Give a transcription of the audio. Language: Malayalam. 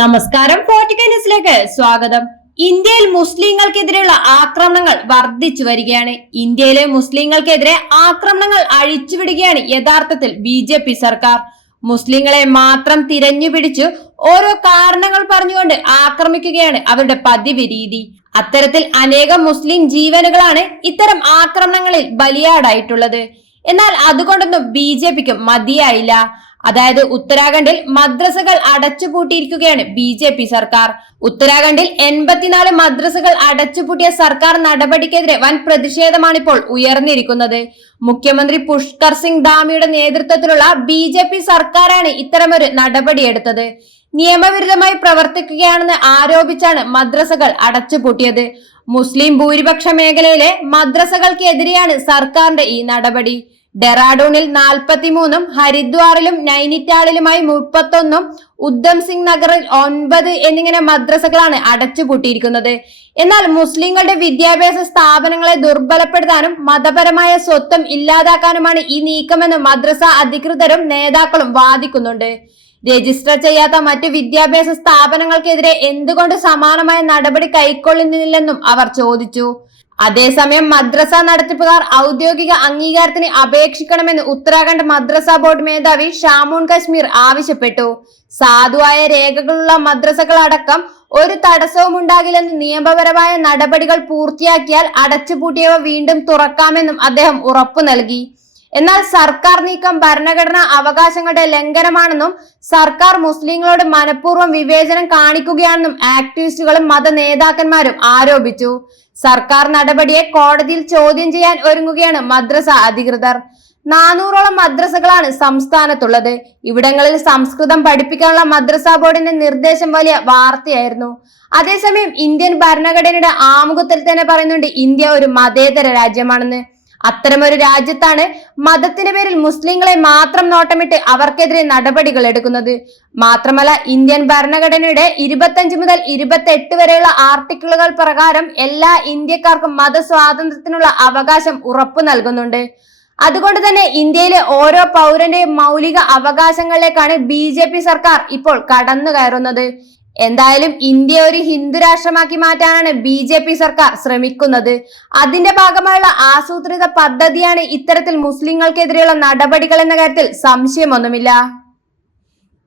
നമസ്കാരം. ഫോർട്ടിക്ക ന്യൂസിലേക്ക് സ്വാഗതം. ഇന്ത്യയിൽ മുസ്ലിങ്ങൾക്കെതിരെയുള്ള ആക്രമണങ്ങൾ വർദ്ധിച്ചു വരികയാണ്. ഇന്ത്യയിലെ മുസ്ലിങ്ങൾക്കെതിരെ ആക്രമണങ്ങൾ അഴിച്ചുവിടുകയാണ് യഥാർത്ഥത്തിൽ BJP സർക്കാർ. മുസ്ലിങ്ങളെ മാത്രം തിരഞ്ഞുപിടിച്ചു ഓരോ കാരണങ്ങൾ പറഞ്ഞുകൊണ്ട് ആക്രമിക്കുകയാണ് അവരുടെ പതിവ് രീതി. അത്തരത്തിൽ അനേകം മുസ്ലിം ജീവനുകളാണ് ഇത്തരം ആക്രമണങ്ങളിൽ ബലിയാടായിട്ടുള്ളത്. എന്നാൽ അതുകൊണ്ടൊന്നും BJPക്ക് മതിയായില്ല. അതായത് ഉത്തരാഖണ്ഡിൽ മദ്രസകൾ അടച്ചുപൂട്ടിയിരിക്കുകയാണ് BJP സർക്കാർ. ഉത്തരാഖണ്ഡിൽ 84 മദ്രസകൾ അടച്ചുപൂട്ടിയ സർക്കാർ നടപടിക്കെതിരെ വൻ പ്രതിഷേധമാണിപ്പോൾ ഉയർന്നിരിക്കുന്നത്. മുഖ്യമന്ത്രി പുഷ്കർ സിംഗ് ധാമിയുടെ നേതൃത്വത്തിലുള്ള BJP സർക്കാരാണ് ഇത്തരമൊരു നടപടിയെടുത്തത്. നിയമവിരുദ്ധമായി പ്രവർത്തിക്കുകയാണെന്ന് ആരോപിച്ചാണ് മദ്രസകൾ അടച്ചുപൂട്ടിയത്. മുസ്ലിം ഭൂരിപക്ഷ മേഖലയിലെ മദ്രസകൾക്കെതിരെയാണ് സർക്കാരിന്റെ ഈ നടപടി. ഡെറാഡൂണിൽ 43, ഹരിദ്വാറിലും നൈനിറ്റാളിലുമായി 31, ഉദ്ധം സിംഗ് നഗറിൽ 9 എന്നിങ്ങനെ മദ്രസകളാണ് അടച്ചുപൂട്ടിയിരിക്കുന്നത്. എന്നാൽ മുസ്ലിങ്ങളുടെ വിദ്യാഭ്യാസ സ്ഥാപനങ്ങളെ ദുർബലപ്പെടുത്താനും മതപരമായ സ്വത്വം ഇല്ലാതാക്കാനുമാണ് ഈ നീക്കമെന്ന് മദ്രസ അധികൃതരും നേതാക്കളും വാദിക്കുന്നുണ്ട്. രജിസ്റ്റർ ചെയ്യാത്ത മറ്റു വിദ്യാഭ്യാസ സ്ഥാപനങ്ങൾക്കെതിരെ എന്തുകൊണ്ട് സമാനമായ നടപടി കൈക്കൊള്ളുന്നില്ലെന്നും അവർ ചോദിച്ചു. അതേസമയം മദ്രസ നടത്തിപ്പുകാർ ഔദ്യോഗിക അംഗീകാരത്തിന് അപേക്ഷിക്കണമെന്ന് ഉത്തരാഖണ്ഡ് മദ്രസ ബോർഡ് മേധാവി ഷാമൂൺ കശ്മീർ ആവശ്യപ്പെട്ടു. സാധുവായ രേഖകളുള്ള മദ്രസകളടക്കം ഒരു തടസ്സവും ഉണ്ടാകില്ലെന്ന് നിയമപരമായ നടപടികൾ പൂർത്തിയാക്കിയാൽ അടച്ചുപൂട്ടിയവ വീണ്ടും തുറക്കാമെന്നും അദ്ദേഹം ഉറപ്പു നൽകി. എന്നാൽ സർക്കാർ നീക്കം ഭരണഘടനാ അവകാശങ്ങളുടെ ലംഘനമാണെന്നും സർക്കാർ മുസ്ലിങ്ങളോട് മനഃപൂർവ്വം വിവേചനം കാണിക്കുകയാണെന്നും ആക്ടിവിസ്റ്റുകളും മത നേതാക്കന്മാരും ആരോപിച്ചു. സർക്കാർ നടപടിയെ കോടതിയിൽ ചോദ്യം ചെയ്യാൻ ഒരുങ്ങുകയാണ് മദ്രസ അധികൃതർ. 400ഓളം മദ്രസകളാണ് സംസ്ഥാനത്തുള്ളത്. ഇവിടങ്ങളിൽ സംസ്കൃതം പഠിപ്പിക്കാനുള്ള മദ്രസ ബോർഡിന്റെ നിർദ്ദേശം വലിയ വാർത്തയായിരുന്നു. അതേസമയം ഇന്ത്യൻ ഭരണഘടനയുടെ ആമുഖത്തിൽ തന്നെ പറയുന്നുണ്ട് ഇന്ത്യ ഒരു മതേതര രാജ്യമാണെന്ന്. അത്തരമൊരു രാജ്യത്താണ് മതത്തിന്റെ പേരിൽ മുസ്ലിങ്ങളെ മാത്രം നോട്ടമിട്ട് അവർക്കെതിരെ നടപടികൾ എടുക്കുന്നത്. മാത്രമല്ല ഇന്ത്യൻ ഭരണഘടനയുടെ 25 മുതൽ 28 വരെയുള്ള ആർട്ടിക്കിളുകൾ പ്രകാരം എല്ലാ ഇന്ത്യക്കാർക്കും മതസ്വാതന്ത്ര്യത്തിനുള്ള അവകാശം ഉറപ്പു നൽകുന്നുണ്ട്. അതുകൊണ്ട് തന്നെ ഇന്ത്യയിലെ ഓരോ പൗരന്റെയും മൗലിക അവകാശങ്ങളിലേക്കാണ് BJP സർക്കാർ ഇപ്പോൾ കടന്നു കയറുന്നത്. എന്തായാലും ഇന്ത്യ ഒരു ഹിന്ദു രാഷ്ട്രമാക്കി മാറ്റാനാണ് BJP സർക്കാർ ശ്രമിക്കുന്നത്. അതിന്റെ ഭാഗമായുള്ള ആസൂത്രിത പദ്ധതിയാണ് ഇത്തരത്തിൽ മുസ്ലിങ്ങൾക്കെതിരെയുള്ള നടപടികൾ എന്ന കാര്യത്തിൽ സംശയമൊന്നുമില്ല.